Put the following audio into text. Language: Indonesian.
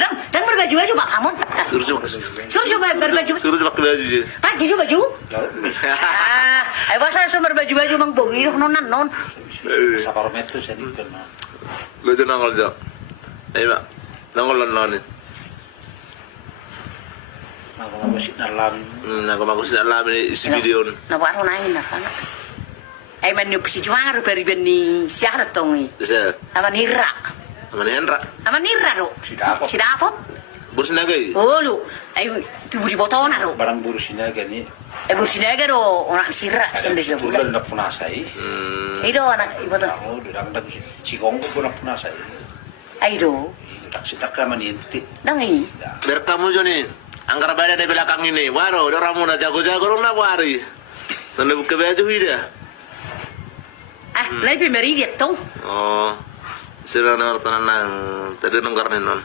Dan berbaju-baju Pak Hamun. Suruh coba berbaju. Suruh pakai baju. Pagi juga baju. Ayo bahasa sumber baju-baju Mang Bung ini nonan non. Saparometro saya di kena. Lo tuh nongol jauh. Ayo Pak, nongol non. Aku masih dalam. Aku mau sih dalam ini isi video. Nah baru nangin lah kan. Ayo menu si cuma harus beri beni syarat tongi. Bisa. Aman nira. Aman Hendra. Aman nira ro. Si dapot. Si dapot. Bos nagai. Oh lu. Ayo tubuh di botona ro. Barang buru sini aja nih. Sini aja ro. Orang sirah Ada sendiri. si Tulen nak punasai. Ayo anak ibu tuh. Aku udah nak si Kongko pun nak punasai. Ayo. Tak sidak kama ninti. Dangi. Biar kamu Joni. Angkara badan di belakang ini. Waro, udah ramu na jago-jago rong na wari. Sana buka baju ida. Lebih meridiat tuh. Oh. Sira na tanan tadi nongkar non.